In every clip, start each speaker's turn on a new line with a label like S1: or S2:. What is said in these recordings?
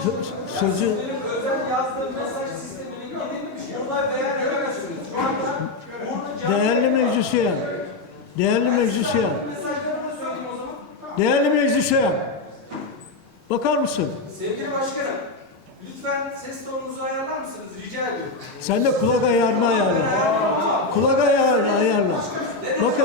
S1: sözü
S2: özel yazdığım mesaj sistemiyle ilgili burada beyan edemezsiniz. Şu anda
S1: değerli meclis üyem, değerli meclis üyem,
S2: mesajlarını söyleyeyim o zaman.
S1: değerli meclis üyem, bakar mısın?
S2: Sevgili başkanım, lütfen ses tonunuzu ayarlar mısınız? Rica ediyorum.
S1: Sen de kulak ayarını ayarla. Kulak ayarını ayarla. Bakın,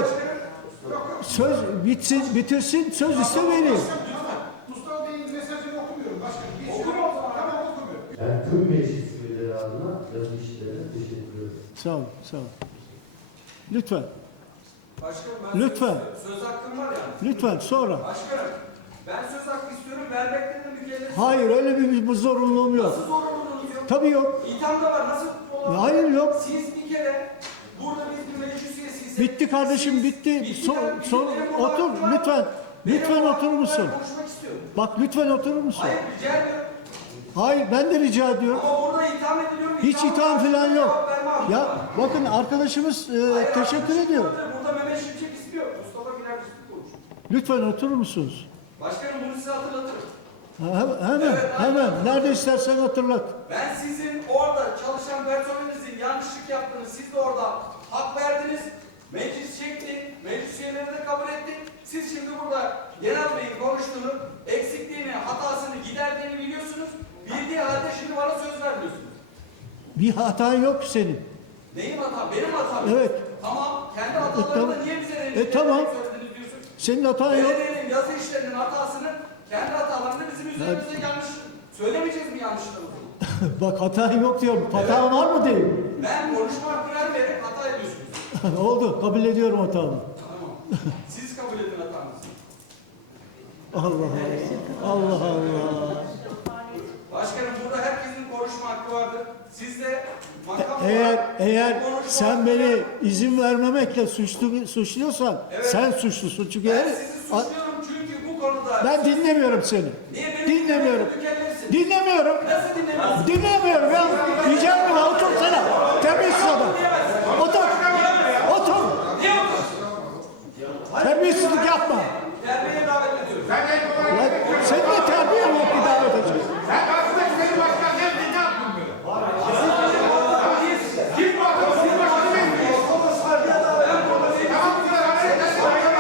S1: söz bitsin, bitirsin, söz iste vereyim.
S3: Mustafa Bey'in mesajını okumuyorum başkanım. Okuyorum. Tamam okumuyorum.
S4: Yani tüm meclis üyeleri adına yazı işlerine teşekkür ederim.
S1: Sağ ol, sağ ol. Lütfen,
S2: Başkanım ben
S1: lütfen,
S2: söz hakkım var yani.
S1: lütfen sonra.
S2: Başkanım, ben söz hakkı istiyorum, vermekten de mükellefim.
S1: Hayır, öyle bir zorunluluğum yok.
S2: Nasıl zorunluluğunuz yok?
S1: Tabii yok.
S2: İtham da var, nasıl olabilir?
S1: Hayır, yok.
S2: Siz bir kere burada biz bir meclis üyesiyiz.
S1: Bitti kardeşim, bitti. Otur, lütfen. Lütfen oturur musun?
S2: Konuşmak istiyorum.
S1: Bak lütfen oturur musun?
S2: Hayır, rica ediyorum.
S1: Hayır, ben de rica ediyorum.
S2: Ama burada itham ediliyorum.
S1: Hiç itham falan yok.
S2: Cevap verme hakkı
S1: Ya
S2: var.
S1: bakın arkadaşımız
S2: Hayır,
S1: teşekkür
S2: arkadaşım
S1: ediyor.
S2: Burada Mehmet Şimşek istiyor. Mustafa Güler konuş.
S1: Lütfen oturur musunuz?
S2: Başkanım bunu size hatırlatırım.
S1: Hemen,
S2: Evet,
S1: hemen. Nerede istersen hatırlat.
S2: Ben sizin orada çalışan personelinizin yanlışlık yaptığını, siz de orada hak verdiniz. Meclis çekti, meclis üyeleri de kabul etti. Siz şimdi burada genel beyin konuştuğunu, eksikliğini, hatasını giderdiğini biliyorsunuz. Bildiği halde şimdi bana söz vermiyorsunuz.
S1: Bir hata yok senin.
S2: Neyim hata? Benim hatam.
S1: Evet.
S2: Tamam, kendi hatalarını
S1: tamam.
S2: da niye bize rencide
S1: Tamam.
S2: söylediniz diyorsun?
S1: Senin hatan yok.
S2: Belediyenin yazı işlerinin hatasını, kendi hatalarını bizim üzerimize yanlış. Söylemeyeceğiz mi yanlışlarımızı?
S1: Bak hata yok diyorum. Hata var mı diyeyim.
S2: Ben konuşma hakkı vermeyerek hata ediyorsunuz.
S1: Oldu. Kabul ediyorum hatamı.
S2: Tamam. Siz kabul edin hatanızı.
S1: Allah Allah. Allah Allah.
S2: Başkanım burada herkesin konuşma hakkı vardır. Siz de makam
S1: Eğer
S2: konuşma
S1: sen
S2: hakkı-
S1: beni izin vermemekle suçluyorsan
S2: Evet.
S1: sen suçlusun. Çünkü
S2: Ben sizi suçluyorum çünkü bu konuda
S1: ben dinlemiyorum seni.
S2: niye beni
S1: Dinlemiyorum.
S2: mükellefsiniz?
S1: Dinlemiyorum.
S2: Nasıl dinlemiyorsunuz?
S1: Dinlemiyorum ya. Diyeceğim mi? Otursana. Terbiyesiz adam. Otur. Otur.
S2: Niye yapıyorsunuz?
S1: Terbiyesizlik yapma.
S2: Terbiyeye davet ediyoruz.
S3: Sen en kolay.
S1: Ulan sen de terbiye yok ki davet edeceksin.
S3: Sen karşıdaki senin başkan geldin ne yaptın böyle? Kim bu adam? Siz başkanı bekliyorsunuz. Tamam bu kadar hareket.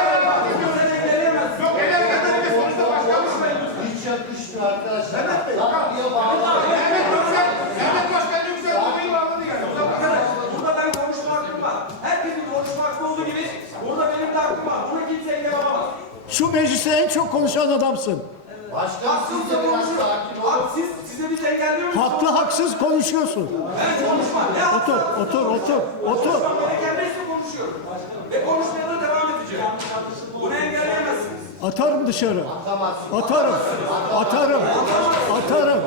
S3: Yok ederken sonuçta başkanmış.
S4: Hiç yakışmıyor arkadaşlar. Yapmaya bağlı.
S3: Mehmet Başkan Yüksel Bey'i bağladı yani.
S2: Burada ben konuşma hakkım var. Herkesin konuşma hakkı olduğu gibi burada benim de hakkım var. Bunu kimse engel olamaz.
S1: Şu mecliste en çok konuşan adamsın.
S4: Başkan siz de biraz sakin olun.
S2: Abi size biz engelliyor muyuz?
S1: Haklı haksız konuşuyorsun.
S2: Ben konuşma. Ne
S1: Otur, otur, otur, otur.
S2: Konuşmam gereken neyse konuşuyorum. Ve konuşmaya da devam edeceğim. Bunu engelleyemezsiniz.
S1: Atarım dışarı.
S4: Atamazsın.
S1: Atarım. Atarım. Atarım.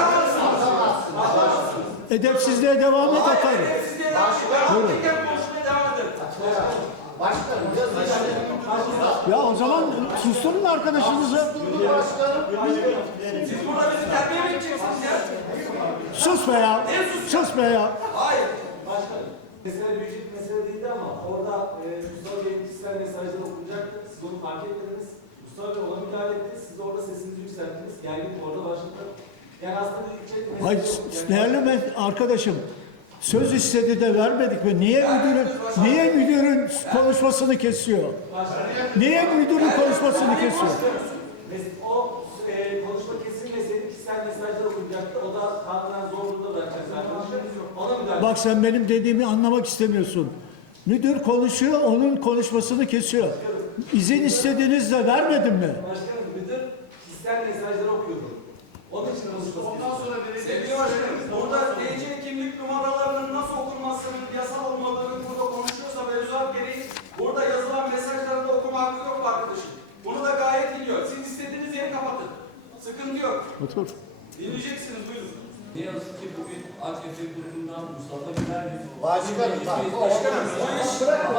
S1: Edepsizliğe devam et atarım.
S2: Siz de haklıyken konuşmaya devam edin.
S4: Başkanım yazı işlerine
S1: Ya o zaman susturun arkadaşınızı.
S4: başkanım.
S2: Siz burada bizi terbiye mi edeceksiniz ya?
S1: Sus be ya. Sus be ya.
S2: Hayır.
S5: Mesele büyük bir mesele değildi ama orada Mustafa Bey'in kişisel mesajları okunacaktı. Siz onu fark etmediniz. Mustafa Bey ona müdahale etti. Siz de orada sesinizi yükselttiniz. Gerginlik orada başladı. Yani aslında bir
S1: Hayır, değerli arkadaşım. Söz istedi de vermedik mi? Niye müdürün konuşmasını kesiyor? Niye müdürün konuşmasını kesiyor?
S5: O konuşma kesilmeseydi kişisel mesajlar okunacaktı. O da kanunen zorluğunda bırakacaktı arkadaşlar. Ona müdahale
S1: Bak sen benim dediğimi anlamak istemiyorsun. Müdür konuşuyor, onun konuşmasını kesiyor. İzin istediğinizde vermedim mi?
S5: Başkanım müdür kişisel mesajları okuyordu. Onun için konuşması. Ondan sonra
S2: Sevgili başkanım, burada TC kimlik numaralarının nasıl okunmasının yasal olmadığını burada konuşuyorsa mevzuat gereği burada yazılan mesajları da okuma hakkı yok arkadaşım. Bunu da gayet biliyor. Siz istediğiniz yeri kapatın. Sıkıntı yok.
S1: Otur.
S2: Dinleyeceksiniz, buyurun.
S6: Ne yazık ki bugün AKP grubundan Mustafa Güler
S4: Başkanım bak.
S2: Başkanım, bu iş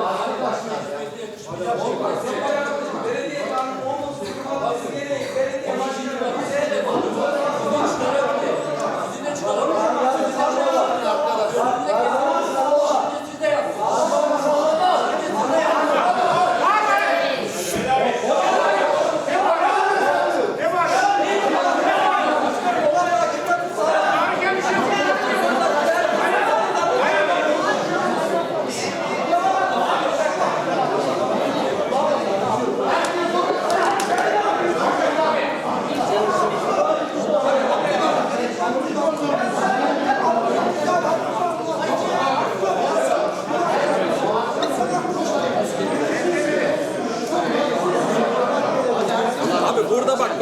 S4: Başkanım.
S2: belediye kanunu olması gereği belediye başkanı bize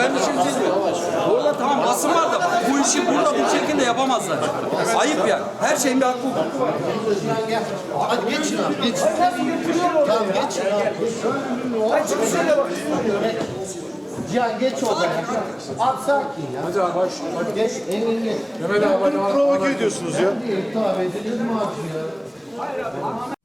S2: Ben de şimdi burada tamam basın var da bu işi burada bu şekilde yapamazlar. Ayıp yani. Her şeyin bir hakkı hukuku var.
S3: Hadi geçin abi, geçin. Tamam geçin abi. Hadi çık şöyle bak. Cihan geç orada. At sakin ya. Hadi abi hadi. Geç elini. Mehmet abi hadi. Provoke ediyorsunuz ya. Tabii edilir mi abi ya?